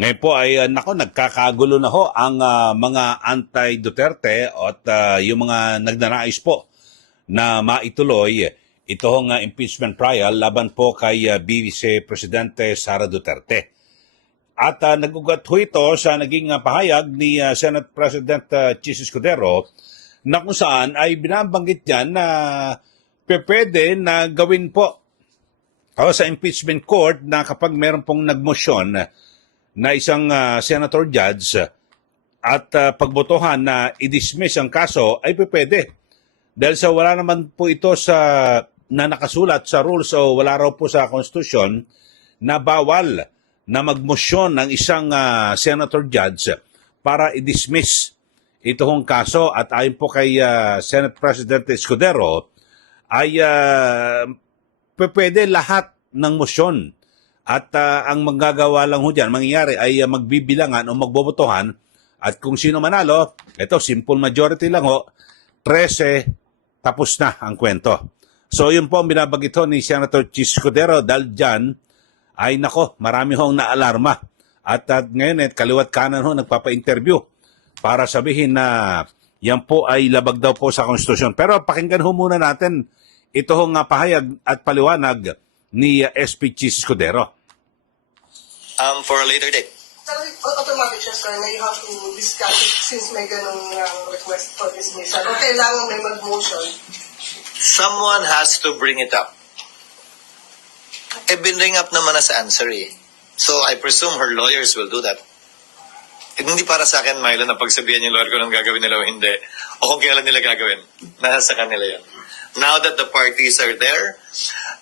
Ngayon po ay nako, nagkakagulo na ho ang mga anti-Duterte at yung mga nagnanais po na maituloy ito hong impeachment trial laban po kay Vice Presidente Sara Duterte. At nagugat ho ito sa naging pahayag ni Senate President Chis Escudero na kung saan ay binabanggit niya na pwede na gawin po sa impeachment court na kapag meron pong nagmosyon na isang senator judge at pagbotohan na i-dismiss ang kaso ay pwede. Dahil sa wala naman po ito na nakasulat sa rules o wala raw po sa Constitution na bawal na magmosyon ng isang senator judge para i-dismiss ito hong kaso. At ayon po kay Senate President Escudero ay pwede lahat ng mosyon. At ang manggagawa lang ho dyan, mangyayari ay magbibilangan o magbobotohan. At kung sino manalo, ito, simple majority lang ho, 13, tapos na ang kwento. So yun po ang binabagit ho ni Senator Chis Escudero dahil dyan ay nako, marami hong naalarma. At ngayon, kaliwat kanan ho, nagpapa-interview para sabihin na yan po ay labag daw po sa konstitusyon. Pero pakinggan ho muna natin ito hong pahayag at paliwanag ni SP Chis Escudero. For a later date. Automatic siya, sir, na you have to discuss it since may ganong request for dismissal. O kailangan may mag-motion. Someone has to bring it up. Binring up naman na sa answer eh. So I presume her lawyers will do that. Hindi para sa akin, Milo, na pagsabihan yung lawyer ko nung gagawin nila o hindi. O kung kailan nila gagawin. Nasa kanila yan. Now that the parties are there,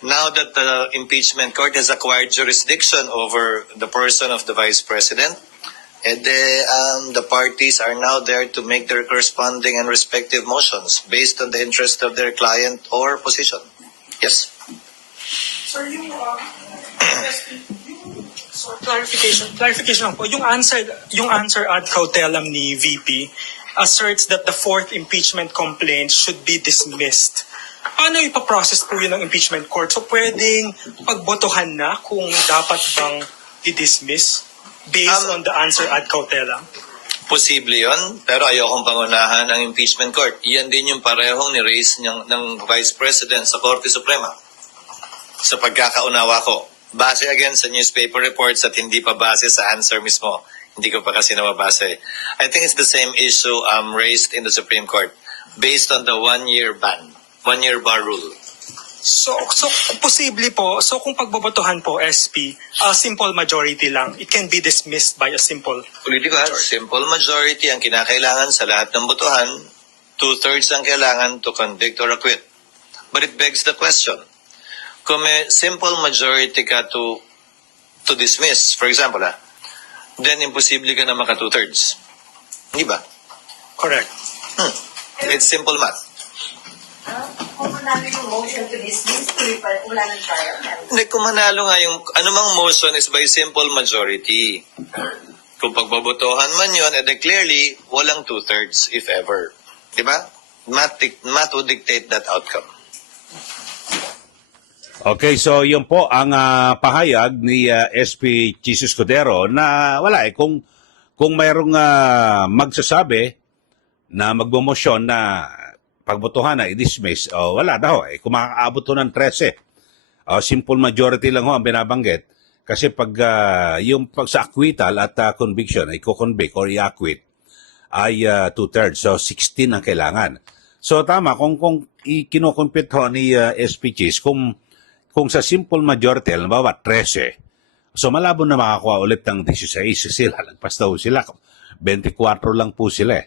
now that the impeachment court has acquired jurisdiction over the person of the vice president, and the parties are now there to make their corresponding and respective motions based on the interest of their client or position. Yes. Sir, yung clarification lang po. Yung answer ad cautelam ni VP asserts that the fourth impeachment complaint should be dismissed. Paano ipaprocess po yun ng impeachment court? So pwedeng pagbotohan na kung dapat bang i-dismiss based on the answer ad cautelam? Posible yon, pero ayokong pangunahan ang impeachment court. Iyan din yung parehong ni-raise ng Vice President sa Korte Suprema. Sa pagkakaunawa ko, base again sa newspaper reports at hindi pa base sa answer mismo. Hindi ko pa kasi nababase. I think it's the same issue raised in the Supreme Court based on the one-year bar rule. So posible po, so kung pagbobotohan po, SP, simple majority lang, it can be dismissed by a simple Ulitin ko, simple majority ang kinakailangan sa lahat ng botohan, 2/3 ang kailangan to convict or acquit. But it begs the question, kung may simple majority ka to dismiss, for example, then imposible ka na maka 2/3. Hindi ba? correct. It's simple math. Kung manalo yung motion to dismiss, wala ng trial. Hindi, kung manalo nga yung anumang motion is by simple majority. Kung pagbobotohan man yun, clearly, walang 2/3 if ever. Diba? Math would dictate that outcome. Okay, so yun po ang pahayag ni SP Chis Escudero na wala kung mayroong magsasabi na magmomosyon na pagbotohan na i-dismiss, wala daw kung makakaabot to ng 13. Simple majority lang ho ang binabanggit kasi pag yung pag sa acquittal at conviction ay ko-convict or i-acquit ay 2/3, so 16 ang kailangan. So tama kung kinocompute ho ni SP Chis kung sa simple majority, halimbawa 13, so malabo na makakuha ulit ng 16 sila. Lagpas daw sila. 24 lang po sila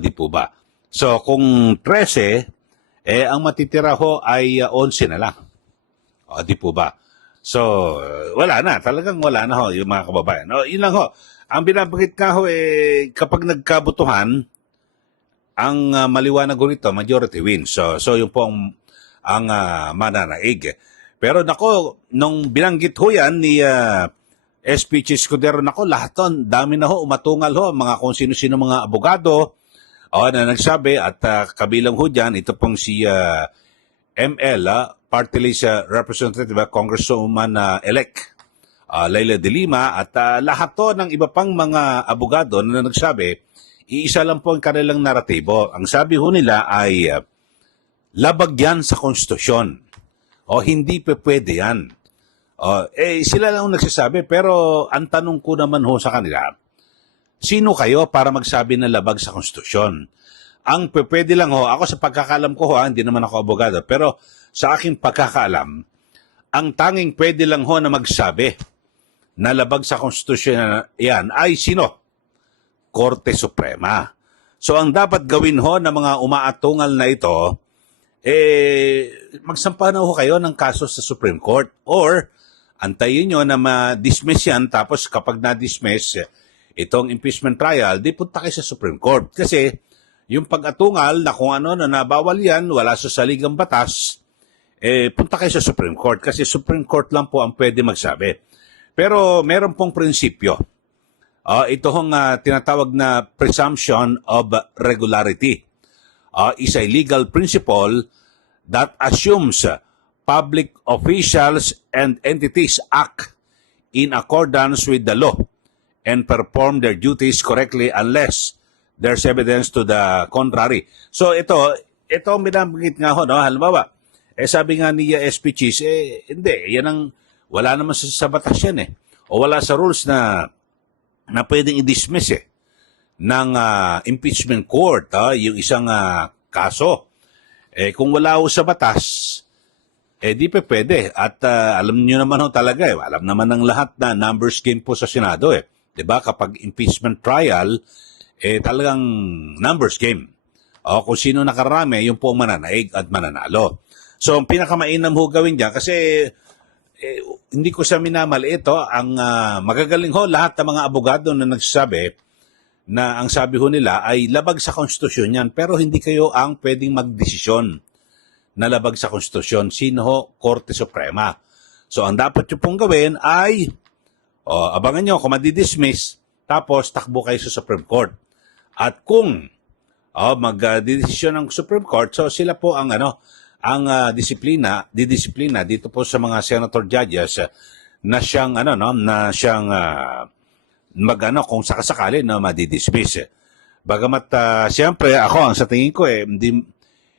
di po ba? So kung 13, ang matitira ho ay 11 na lang. Di po ba? So wala na. Talagang wala na ho yung mga kababayan. Yun lang ho. Ang binabanggit ka ho, kapag nagkabutuhan, ang maliwanag ho rito, majority wins. So yun po ang mananaig. Pero nako, nung binanggit ho yan ni SP Chis Escudero, nako, lahat ton, dami na ho, umatungal ho, mga kung sino-sino mga abogado na nagsabi at kabilang ho dyan, ito pong si ML, party list representative, Congresswoman elect Laila de Lima at lahat to ng iba pang mga abogado na nagsabi, iisa lang po ang kanilang naratibo. Ang sabi ho nila ay labag yan sa konstitusyon. O hindi pa pwede yan. Sila lang ang nagsasabi, pero ang tanong ko naman ho sa kanila, sino kayo para magsabi na labag sa konstitusyon? Ang pwede lang ho, ako sa pagkakalam ko ho, hindi naman ako abogado, pero sa aking pagkakalam, ang tanging pwede lang ho na magsabi na labag sa konstitusyon yan ay sino? Korte Suprema. So ang dapat gawin ho ng mga umaatungal na ito, magsampa na ho kayo ng kaso sa Supreme Court or antayin nyo na ma-dismiss yan tapos kapag na-dismiss itong impeachment trial, di punta kayo sa Supreme Court. Kasi yung pag-atungal na kung ano na nabawal yan, wala sa saligang batas, punta kayo sa Supreme Court kasi Supreme Court lang po ang pwede magsabi. Pero meron pong prinsipyo. Ito hong tinatawag na presumption of regularity. Is a legal principle that assumes public officials and entities act in accordance with the law and perform their duties correctly unless there's evidence to the contrary. So ito ang binabanggit nga ho, no? Halimbawa, sabi nga ni SP Cheese, hindi, yan ang, wala naman sa batas yan o wala sa rules na pwedeng i-dismiss ng impeachment court, yung isang kaso. Kung wala ho sa batas, di pa pwede. At alam niyo naman ho talaga, alam naman ng lahat na numbers game po sa Senado. Diba? Kapag impeachment trial, talagang numbers game. Kung sino nakarami, yung po mananaig at mananalo. So, ang pinakamainam ho gawin dyan, kasi hindi ko sa minamaliit, ang magagaling ho lahat ng mga abogado na nagsasabi na ang sabi ho nila ay labag sa konstitusyon yan, pero hindi kayo ang pwedeng magdesisyon na labag sa konstitusyon. Sino ho? Korte Suprema. So, ang dapat nyo pong gawin ay abangan nyo kung madidismiss, tapos takbo kayo sa Supreme Court. At kung magdidesisyon ng Supreme Court, so sila po ang didisiplina dito po sa mga senator judges na siyang kung sakasakali na madidismiss. Bagamat siyempre ako ang sa tingin ko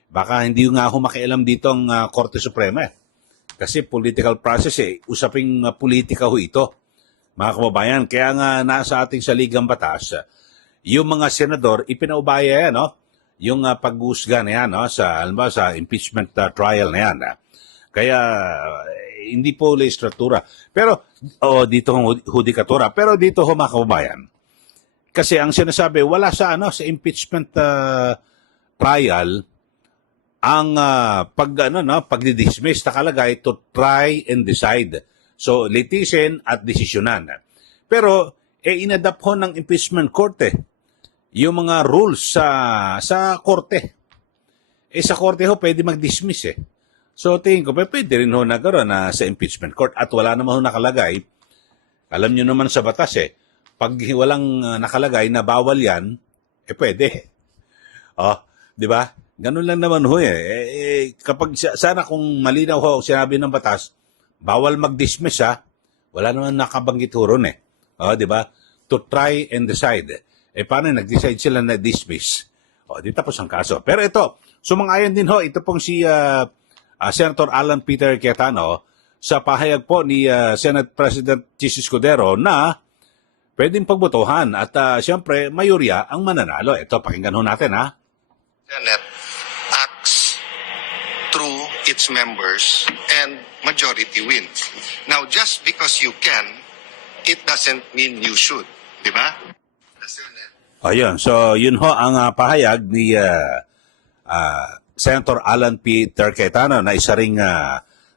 baka hindi nga ako makialam dito ang Korte Suprema kasi political process usaping politika ho ito, mga kababayan. Kaya nga nasa ating saligang batas, yung mga senador ipinaubaya yan, yung pag-uusga na yan sa impeachment trial na yan. Kaya hindi po legislatura. Pero dito ang hudikatura. Pero dito ho, mga kababayan, kasi ang sinasabi wala sa impeachment trial ang pagdi-dismiss, nakalagay to try and decide. So litisin at desisyonan. Pero inadapt ho ng impeachment court yung mga rules sa korte. Sa korte ho pwede mag-dismiss So tingin ko pwede rin ho nagkaroon sa impeachment court at wala naman ho nakalagay. Alam nyo naman sa batas pag walang nakalagay na bawal yan, pwede. Di ba? Ganun lang naman ho kapag sana kung malinaw ho sinabi ng batas, bawal mag-dismiss wala naman nakabanggit ho ron di ba? To try and decide. Paano nag-decide sila na dismiss? Di tapos ang kaso. Pero ito, sumang-ayon din ho, ito pong si Senator Alan Peter Cayetano sa pahayag po ni Senate President Chis Escudero na pwedeng pagbotohan at siyempre, mayorya ang mananalo. Ito, pakinggan ho natin Senate acts through its members and majority wins. Now, just because you can, it doesn't mean you should. Di ba? The Senate. Ayun, so yun ho ang pahayag ni Senator Alan Peter Cayetano na isa ring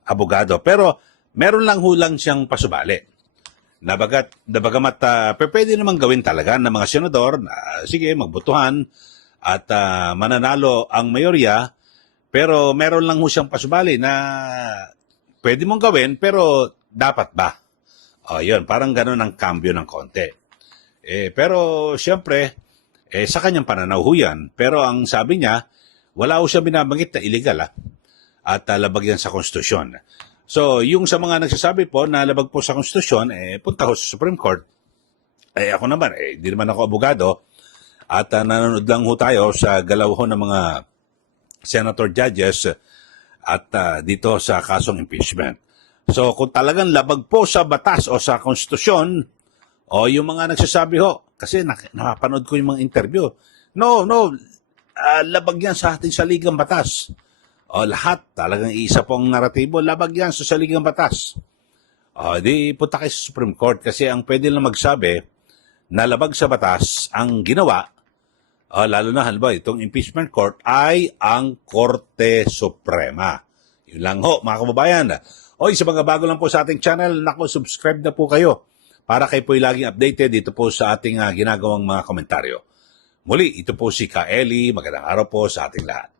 abogado. Pero meron lang hulang siyang pasubali. Bagamat pwede naman gawin talaga ng mga senador na sige, magbotohan at mananalo ang mayorya, pero meron lang ho siyang pasubali na pwede mong gawin, pero dapat ba? Yun, parang gano'n ang kambyo ng konti. Pero siyempre, sa kanyang pananaw ho yan. Pero ang sabi niya, wala ho siya binabanggit na illegal at labag yan sa konstitusyon. So, yung sa mga nagsasabi po na labag po sa konstitusyon, punta ho sa Supreme Court. Ako naman, hindi naman ako abogado. At nanonood lang ho tayo sa galaw ho ng mga senator judges at dito sa kasong impeachment. So, kung talagang labag po sa batas o sa konstitusyon, o yung mga nagsasabi ho, kasi napapanood ko yung mga interview. No, labag yan sa ating saligang batas. O lahat, talagang isa pong naratibo, labag yan sa saligang batas. O di punta kayo sa Supreme Court kasi ang pwede lang magsabi na labag sa batas ang ginawa, lalo na halimbawa itong impeachment court, ay ang Korte Suprema. Yun lang ho, mga kababayan. O sa mga bago lang po sa ating channel, subscribe na po kayo para kayo po'y laging updated dito po sa ating ginagawang mga komentaryo. Muli, ito po si Ka Eli. Magandang araw po sa ating lahat.